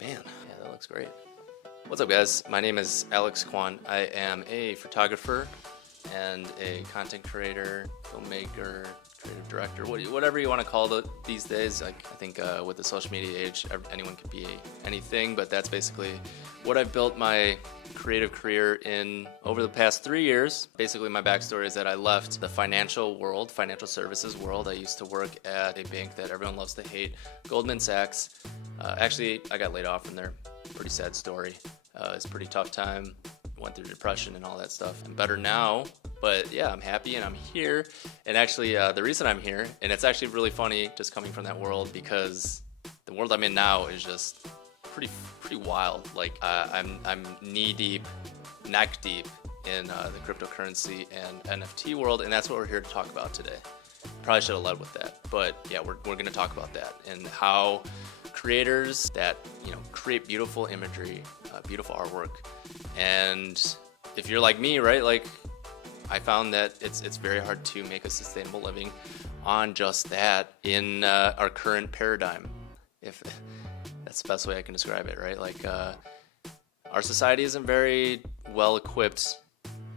Man, yeah, that looks great. What's up, guys? My name is Alex Kwan. I am a photographer and a content creator, filmmaker, creative director, whatever you want to call it these days. I think with the social media age, anyone can be anything, but that's basically what I've built my creative career in over the past 3 years. Basically, my backstory is that I left the financial world, financial services world. I used to work at a bank that everyone loves to hate, Goldman Sachs. Actually, I got laid off from there. Pretty sad story. It's a pretty tough time. Went through depression and all that stuff. I'm better now, but yeah, I'm happy and I'm here. And actually, the reason I'm here, and it's actually really funny just coming from that world, because the world I'm in now is just pretty wild. Like I'm knee deep, neck deep in the cryptocurrency and NFT world, and that's what we're here to talk about today. Probably should have led with that, but yeah, we're going to talk about that and how creators that create beautiful imagery, beautiful artwork, and if you're like me, right, like I found that it's very hard to make a sustainable living on just that in our current paradigm, if that's the best way I can describe it, right? Like our society isn't very well equipped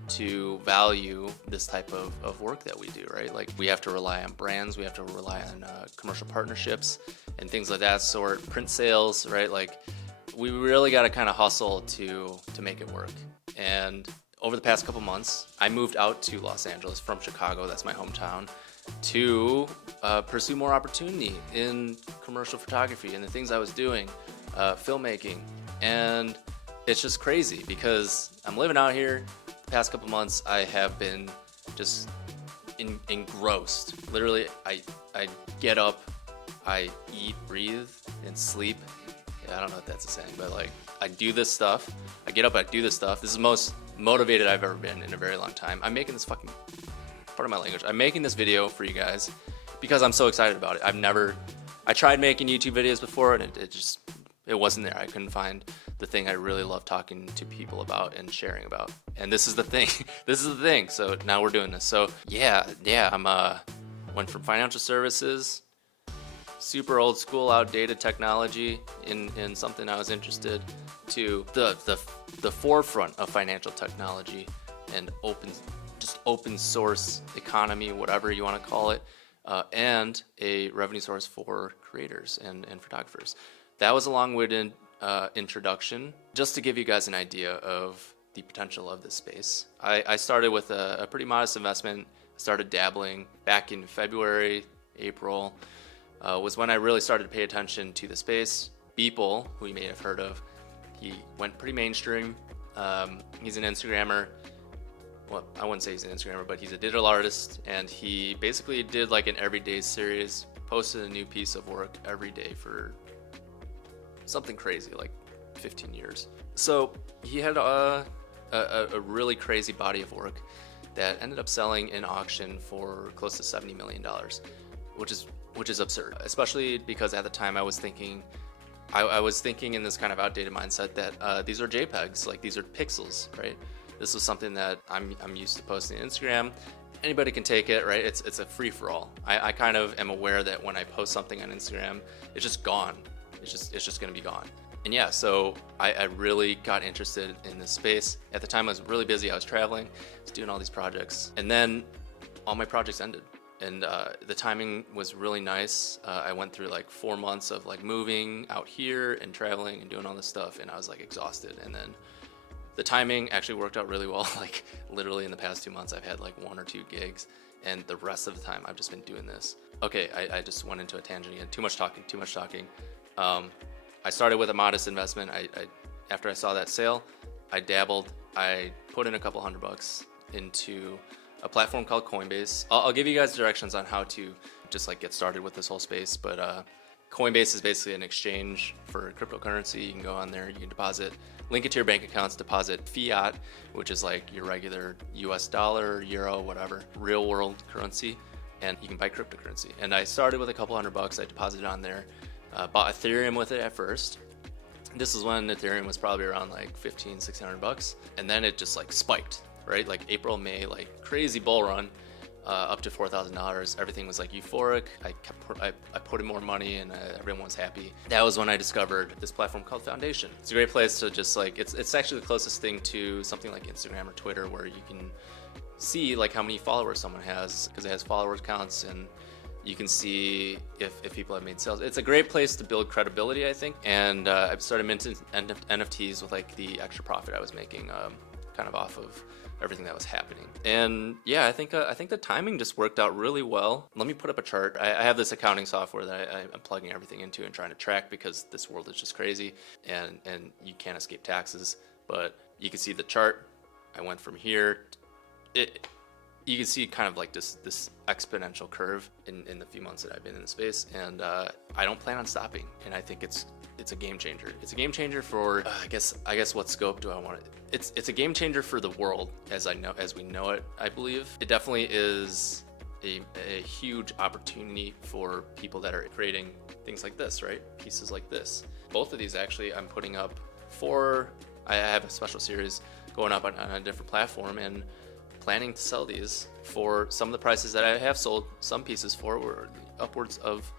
to value this type of work that we do, right? Like we have to rely on brands, we have to rely on commercial partnerships and things like that sort, print sales, right? Like we really got to kind of hustle to make it work. And over the past couple months, I moved out to Los Angeles from Chicago, that's my hometown, to pursue more opportunity in commercial photography and the things I was doing, filmmaking. And it's just crazy because I'm living out here. The past couple months, I have been just engrossed. Literally, I get up, I eat, breathe, and sleep. Yeah, I don't know if that's a saying, but like I do this stuff. I get up, I do this stuff. This is the most motivated I've ever been in a very long time. I'm making this fucking, part of my language, I'm making this video for you guys because I'm so excited about it. I tried making YouTube videos before and it wasn't there. I couldn't find the thing I really love talking to people about and sharing about. And this is the thing. This is the thing. So now we're doing this. So yeah, I'm went from financial services, super old school, outdated technology in something I was interested, to the forefront of financial technology and open source economy, whatever you want to call it, and a revenue source for creators and photographers. That was a long-winded introduction, just to give you guys an idea of the potential of this space. I started with a pretty modest investment, started dabbling back in February, April, was when I really started to pay attention to the space. Beeple, who you may have heard of, he went pretty mainstream. He's an Instagrammer. Well, I wouldn't say he's an Instagrammer, but he's a digital artist, and he basically did like an everyday series, posted a new piece of work every day for something crazy, like 15 years. So he had a really crazy body of work that ended up selling in auction for close to $70 million, which is absurd, especially because at the time I was thinking in this kind of outdated mindset that these are JPEGs, like these are pixels, right? This was something that I'm used to posting on Instagram. Anybody can take it, right? It's a free-for-all. I kind of am aware that when I post something on Instagram, it's just gone. It's just gonna be gone. And yeah, so I really got interested in this space. At the time I was really busy, I was traveling, I was doing all these projects, and then all my projects ended. And the timing was really nice. I went through like 4 months of like moving out here and traveling and doing all this stuff, and I was like exhausted. And then the timing actually worked out really well. Like literally in the past 2 months, I've had like 1 or 2 gigs, and the rest of the time I've just been doing this. Okay, I just went into a tangent again. Too much talking. I started with a modest investment. After I saw that sale, I dabbled. I put in a couple $100 into a platform called Coinbase. I'll give you guys directions on how to just like get started with this whole space, but Coinbase is basically an exchange for cryptocurrency. You can go on there, you can deposit, link it to your bank accounts, deposit fiat, which is like your regular US dollar, euro, whatever, real world currency, and you can buy cryptocurrency. And I started with a couple $100. I deposited on there, bought Ethereum with it at first. This is when Ethereum was probably around like $1,500-$1,600, and then it just like spiked, right? Like April, May, like crazy bull run. up to $4,000. Everything was like euphoric. I put in more money, and everyone was happy. That was when I discovered this platform called Foundation. It's a great place to just like, it's actually the closest thing to something like Instagram or Twitter, where you can see like how many followers someone has, because it has followers counts, and you can see if people have made sales. It's a great place to build credibility, I think. And I started minting NFTs with like the extra profit I was making, kind of off of everything that was happening. And yeah, I think the timing just worked out really well. Let me put up a chart. I have this accounting software that I'm plugging everything into and trying to track, because this world is just crazy, and you can't escape taxes. But you can see the chart. I went from here. You can see kind of like this exponential curve in the few months that I've been in the space, and I don't plan on stopping. And I think it's a game changer. It's a game changer for I guess what scope do I want it? It's a game changer for the world as we know it. I believe it definitely is a huge opportunity for people that are creating things like this, right? Pieces like this. Both of these actually I'm putting up for. I have a special series going up on a different platform, and planning to sell these for some of the prices that I have sold some pieces for were upwards of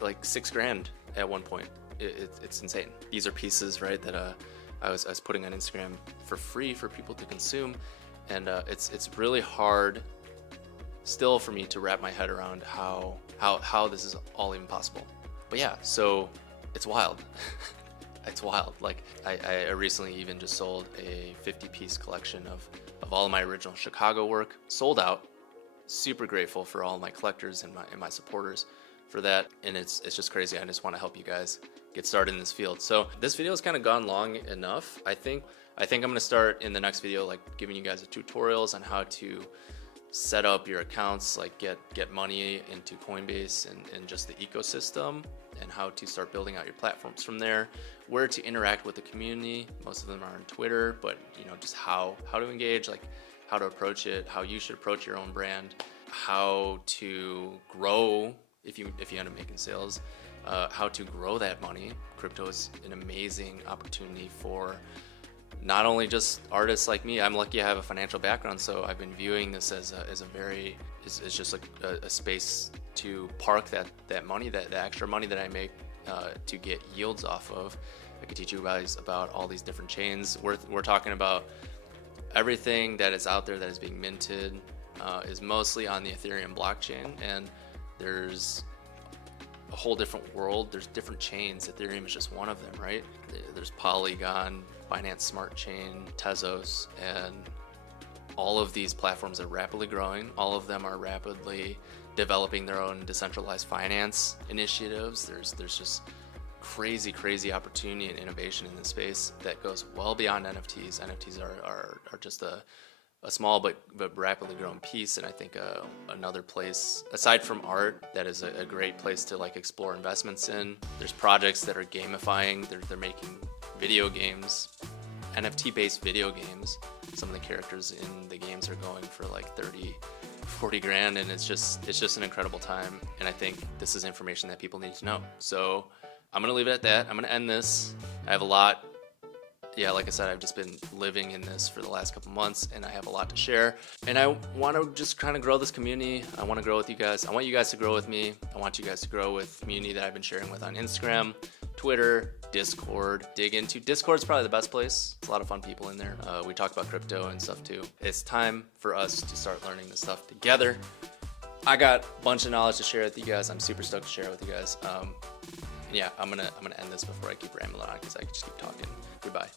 like $6,000 at one point. It's insane. These are pieces, right, that I was putting on Instagram for free for people to consume, and it's really hard still for me to wrap my head around how this is all even possible. But yeah, so it's wild. It's wild. Like I recently even just sold a 50-piece collection of all of my original Chicago work, sold out. Super grateful for all my collectors and my supporters for that. And it's just crazy. I just want to help you guys get started in this field. So this video has kind of gone long enough. I think I'm going to start in the next video, like giving you guys tutorials on how to set up your accounts, like get money into Coinbase and just the ecosystem, and how to start building out your platforms from there, where to interact with the community. Most of them are on Twitter, but just how to engage, like how to approach it, how you should approach your own brand, how to grow if you end up making sales, how to grow that money. Crypto is an amazing opportunity for not only just artists like me. I'm lucky I have a financial background, so I've been viewing this as it's just like a space to park that money, that extra money that I make to get yields off of. I could teach you guys about all these different chains. We're talking about everything that is out there that is being minted is mostly on the Ethereum blockchain, and there's a whole different world. There's different chains. Ethereum is just one of them, right? There's Polygon, Binance Smart Chain, Tezos, and all of these platforms are rapidly growing. All of them are rapidly developing their own decentralized finance initiatives. There's just crazy opportunity and innovation in this space that goes well beyond NFTs. NFTs are just a small but rapidly growing piece, and I think another place aside from art that is a great place to like explore investments in. There's projects that are gamifying. They're making video games, NFT-based video games. Some of the characters in the games are going for like 30-40 grand, and it's just an incredible time. And I think this is information that people need to know. So I'm gonna leave it at that. I'm gonna end this. I have a lot. Yeah, like I said, I've just been living in this for the last couple months, and I have a lot to share. And I want to just kind of grow this community. I want to grow with you guys. I want you guys to grow with me. I want you guys to grow with the community that I've been sharing with on Instagram, Twitter, Discord. Dig into Discord's probably the best place. There's a lot of fun people in there. We talk about crypto and stuff too. It's time for us to start learning this stuff together. I got a bunch of knowledge to share with you guys. I'm super stoked to share it with you guys. Yeah, I'm gonna end this before I keep rambling on, because I can just keep talking. Goodbye.